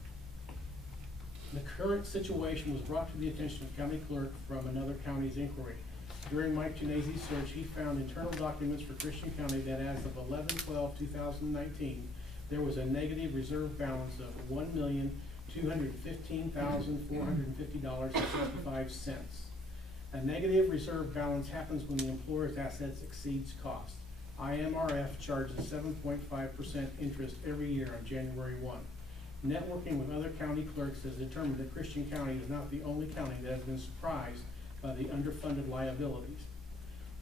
The current situation was brought to the attention of county clerk from another county's inquiry. During Mike Genese's search, he found internal documents for Christian County that as of 11/12/2019, there was a negative reserve balance of $1,215,450.75. A negative reserve balance happens when the employer's assets exceeds cost. IMRF charges 7.5% interest every year on January 1. Networking with other county clerks has determined that Christian County is not the only county that has been surprised by the underfunded liabilities.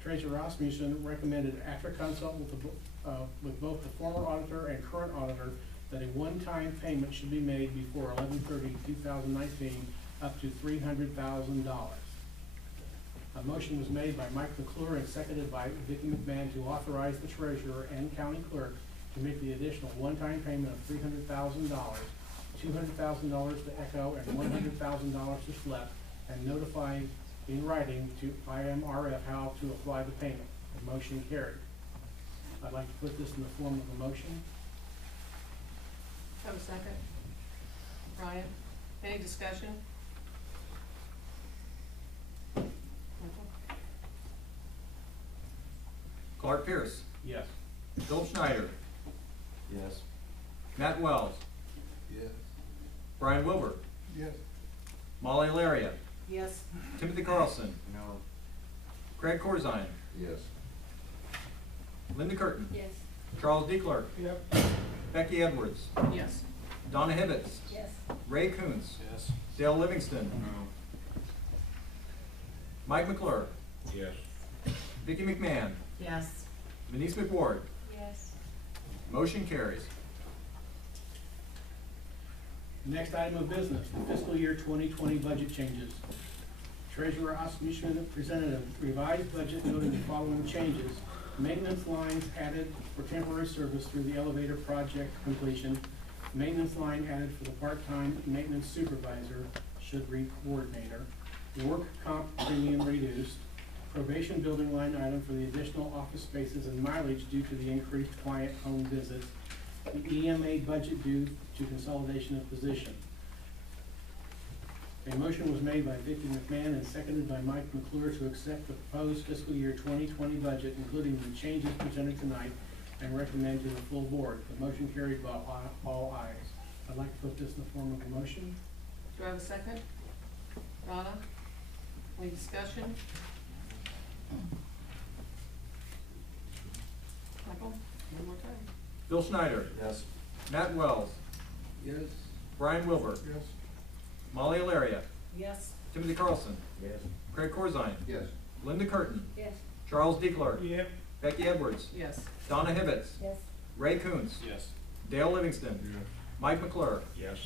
Treasurer Rasmussen recommended, after consult with both the former auditor and current auditor, that a one-time payment should be made before 11/30/2019 up to $300,000. A motion was made by Mike McClure and seconded by Vicki McMahon to authorize the treasurer and county clerk to make the additional one-time payment of $300,000, $200,000 to ECHO and $100,000 to SLEP, and notify in writing to IMRF how to apply the payment. The motion carried. I'd like to put this in the form of a motion. Have a second? Brian, any discussion? Clark Pierce, Yes. Bill Schneider, Yes. Matt Wells, Yes. Brian Wilbur, Yes. Molly Laria, Yes. Timothy Carlson, No. Craig Corzine, Yes. Linda Curtin, Yes. Charles D. Clark, Yep. Becky Edwards, Yes. Donna Hibbets, Yes. Ray Coons, Yes. Dale Livingston, No. Mike McClure, Yes. Vicki McMahon, Yes. Denise McWard. Yes. Motion carries. Next item of business, the fiscal year 2020 budget changes. Treasurer Rasmussen presented a revised budget noting the following changes. Maintenance lines added for temporary service through the elevator project completion. Maintenance line added for the part-time maintenance supervisor, should read coordinator. Work comp premium reduced. Probation building line item for the additional office spaces and mileage due to the increased client home visits. The EMA budget due to consolidation of position. A motion was made by Vicki McMahon and seconded by Mike McClure to accept the proposed fiscal year 2020 budget, including the changes presented tonight, and recommend to the full board. The motion carried by all ayes. I'd like to put this in the form of a motion. Do I have a second? Donna, any discussion? Michael, one more time. Bill Schneider, Yes. Matt Wells, Yes. Brian Wilbur, Yes. Molly Alaria, Yes. Timothy Carlson, Yes. Craig Corzine, Yes. Linda Curtin, Yes. Charles D. Clark, Yep. Becky Edwards, Yes. Donna Hibbets, Yes. Ray Coons, Yes. Dale Livingston, Yes. Mike McClure, Yes.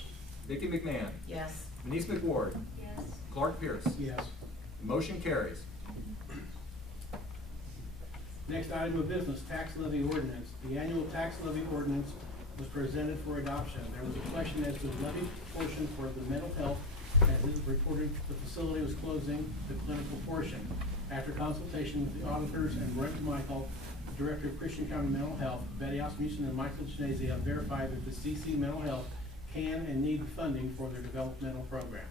Vicki McMahon, Yes. Denise McWard, Yes. Clark Pierce. Yes. Motion carries. Next item of business, tax levy ordinance. The annual tax levy ordinance was presented for adoption. There was a question as to the levy portion for the mental health, as it was reported the facility was closing the clinical portion. After consultation with the auditors and Brent Michael, the Director of Christian County Mental Health, Betty Osmussen and Michael Genesi have verified that the CC Mental Health can and need funding for their developmental program.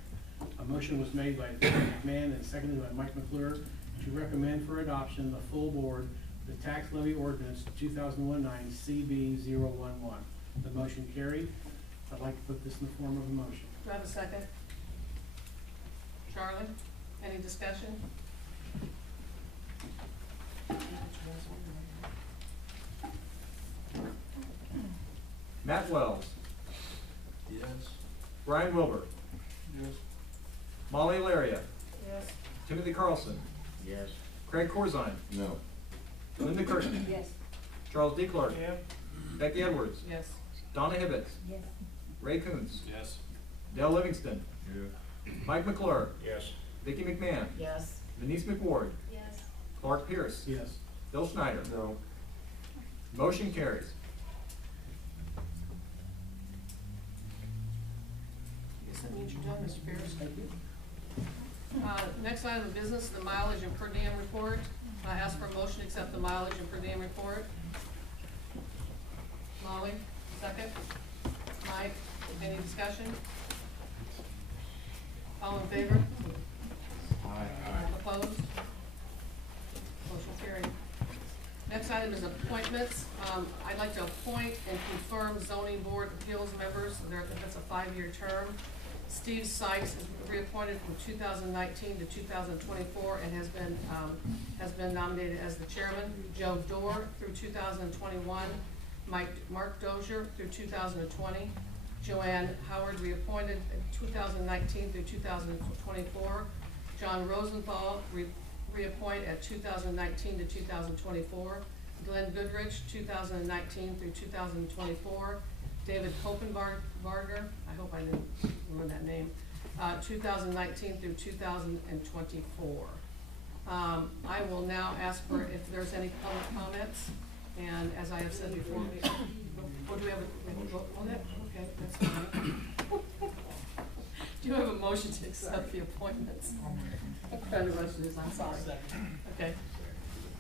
A motion was made by Vicki McMahon and seconded by Mike McClure to recommend for adoption the full board the tax levy ordinance 2019 CB-011. The motion carried. I'd like to put this in the form of a motion. Do I have a second? Charlie, any discussion? Matt Wells, Yes. Brian Wilbur, Yes. Molly Alaria, Yes. Timothy Carlson, Yes. Craig Corzine. No. Linda Curtin. Yes. Charles D. Clark. Becky Edwards. Yes. Donna Hibbets. Yes. Ray Coons. Yes. Dale Livingston. Yeah. Mike McClure. Yes. Vicki McMahon. Yes. Denise McWard. Yes. Clark Pierce. Yes. Bill Schneider. No. Motion carries. I guess that means you're done, Mr. Pierce. Thank you. Next item of business, the mileage and per diem report. I ask for a motion to accept the mileage and per diem report. Molly, second. Mike, any discussion? All in favor? Opposed? Motion carried. Next item is appointments. I'd like to appoint and confirm zoning board appeals members. That's a 5-year term. Steve Sykes is reappointed from 2019 to 2024 and has been nominated as the chairman. Joe Dorr through 2021. Mark Dozier through 2020. Joanne Howard reappointed in 2019 through 2024. John Rosenthal reappoint at 2019 to 2024. Glenn Goodrich, 2019 through 2024. David Kopenbarger, I hope I didn't ruin that name, 2019 through 2024. I will now ask for if there's any public comments, and as I have said before, do we have a vote on it? Okay, that's fine. Do you have a motion to accept the appointments? I'm trying to rush this, I'm sorry. Okay.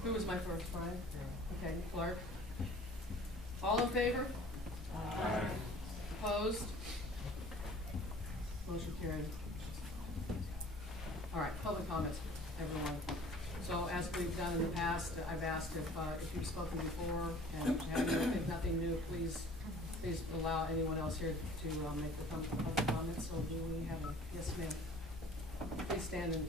Who was my first, Brian? Okay, Clark. All in favor? Aye. Opposed? Motion carried. All right, public comments, everyone. So as we've done in the past, I've asked if you've spoken before and have nothing new, please allow anyone else here to make the public comments. So do we have a, yes ma'am. Please stand and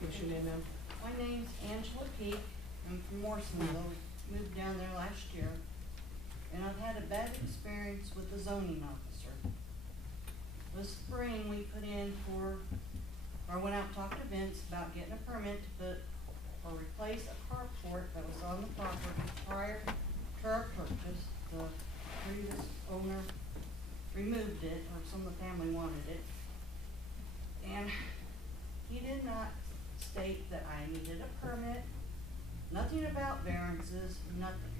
give us your name, ma'am. My name's Angela Peak. I'm from Morrisonville. We moved down there last year. And I've had a bad experience with the zoning officer. This spring, we put in or went out and talked to Vince about getting a permit to put or replace a carport that was on the property prior to our purchase. The previous owner removed it, or some of the family wanted it. And he did not state that I needed a permit, nothing about variances, nothing.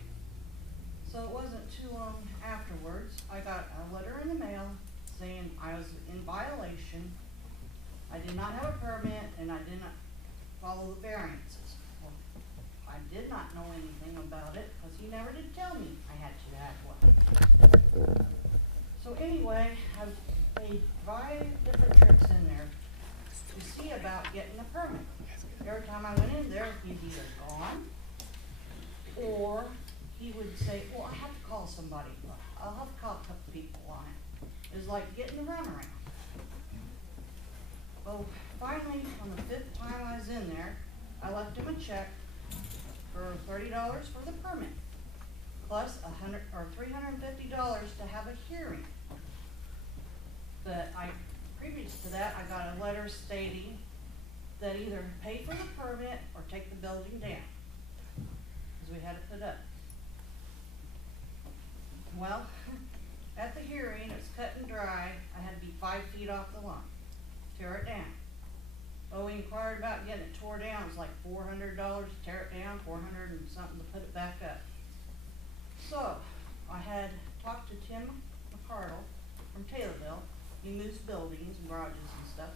So it wasn't too long afterwards, I got a letter in the mail saying I was in violation. I did not have a permit and I did not follow the variances. Well, I did not know anything about it because he never did tell me I had to have one. So anyway, I've made 5 different trips in there to see about getting a permit. Every time I went in there, he'd either gone or he would say, well, I have to call somebody. I'll have to call a couple people on it. It was like getting a runaround. Well, finally, on the 5th time I was in there, I left him a check for $30 for the permit, plus $100 or $350 to have a hearing. But previous to that, I got a letter stating that either pay for the permit or take the building down, because we had it put up. Well, at the hearing, it's cut and dry. I had to be 5 feet off the line, tear it down. Well, we inquired about getting it tore down. It was like $400 to tear it down, $400 and something to put it back up. So I had talked to Tim McCardle from Taylorville. He moves buildings and garages and stuff.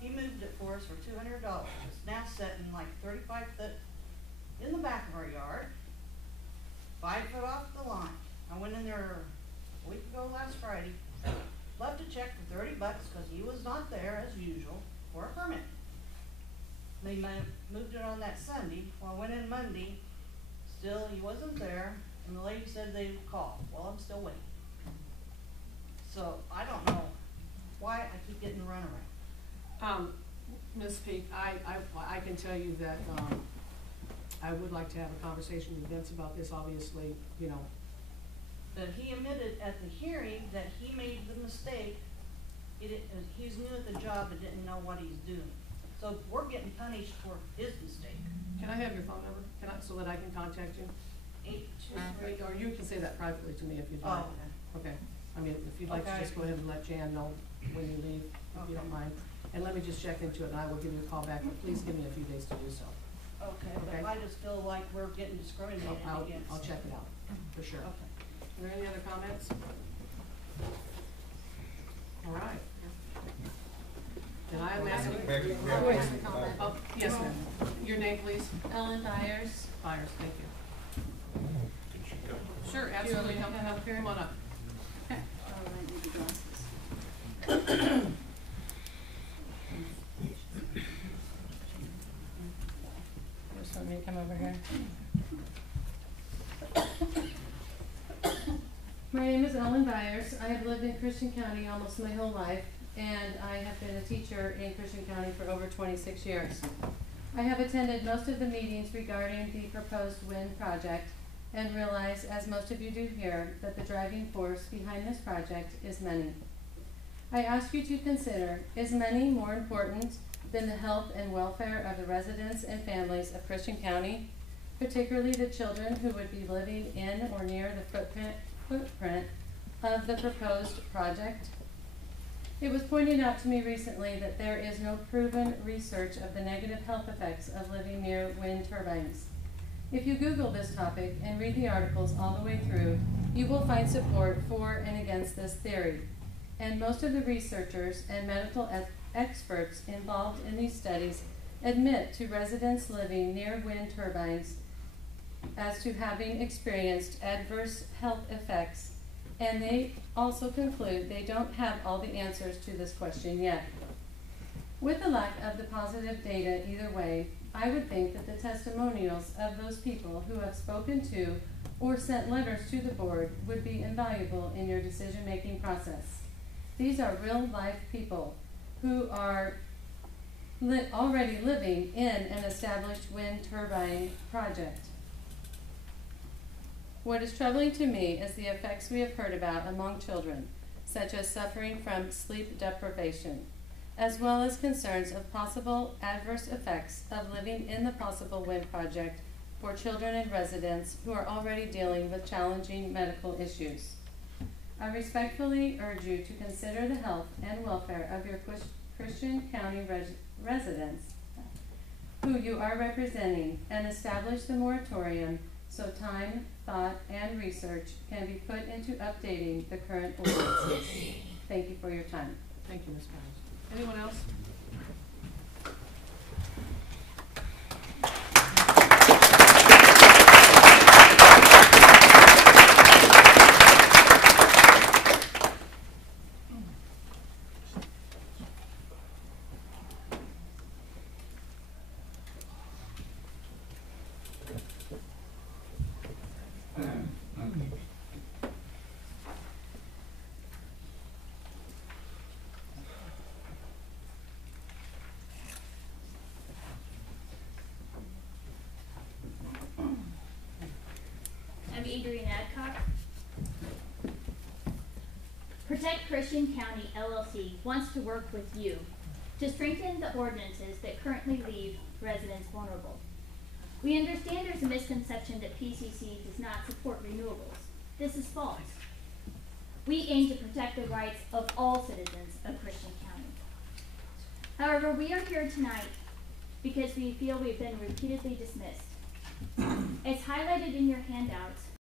He moved it for us for $200. It's now sitting like 35 foot in the back of our yard, 5 foot off the line. I went in there a week ago last Friday, left a check for $30 because he was not there as usual for a permit. They moved it on that Sunday. Well, I went in Monday, still he wasn't there, and the lady said they would call. Well, I'm still waiting. So I don't know why I keep getting the runaround. Ms. Peak, I can tell you that I would like to have a conversation with Vince about this, obviously, you know. But he admitted at the hearing that he made the mistake. He's new at the job but didn't know what he's doing. So we're getting punished for his mistake. Can I have your phone number? So that I can contact you? 823. Or you can say that privately to me if you'd Oh, like. okay. Okay. I mean, if you'd like to Okay. just go ahead and let Jan know when you leave, if you don't mind. And let me just check into it, and I will give you a call back, but please give me a few days to do so. Okay, Okay. but I just feel like we're getting discriminated against. I'll check it out, for sure. Okay. Are there any other comments? All right. Then I am asking. Oh, yes, ma'am. Your name, please? Ellen Byers. Byers, thank you. Sure, absolutely, come on up. Just want me to come over here. My name is Ellen Byers. I have lived in Christian County almost my whole life, and I have been a teacher in Christian County for over 26 years. I have attended most of the meetings regarding the proposed wind project and realize, as most of you do here, that the driving force behind this project is money. I ask you to consider, is money more important than the health and welfare of the residents and families of Christian County, particularly the children who would be living in or near the footprint of the proposed project? It was pointed out to me recently that there is no proven research of the negative health effects of living near wind turbines. If you Google this topic and read the articles all the way through, you will find support for and against this theory. And most of the researchers and medical experts involved in these studies admit to residents living near wind turbines as to having experienced adverse health effects, and they also conclude they don't have all the answers to this question yet. With the lack of the positive data either way, I would think that the testimonials of those people who have spoken to or sent letters to the board would be invaluable in your decision-making process. These are real-life people who are already living in an established wind turbine project. What is troubling to me is the effects we have heard about among children, such as suffering from sleep deprivation, as well as concerns of possible adverse effects of living in the possible wind project for children and residents who are already dealing with challenging medical issues. I respectfully urge you to consider the health and welfare of your Christian County residents who you are representing and establish the moratorium so time, thought, and research can be put into updating the current ordinances. Thank you for your time. Thank you, Ms. Byers. Anyone else? Adrian Adcock. Protect Christian County LLC wants to work with you to strengthen the ordinances that currently leave residents vulnerable. We understand there's a misconception that PCC does not support renewables. This is false. We aim to protect the rights of all citizens of Christian County. However, we are here tonight because we feel we've been repeatedly dismissed. As highlighted in your handouts,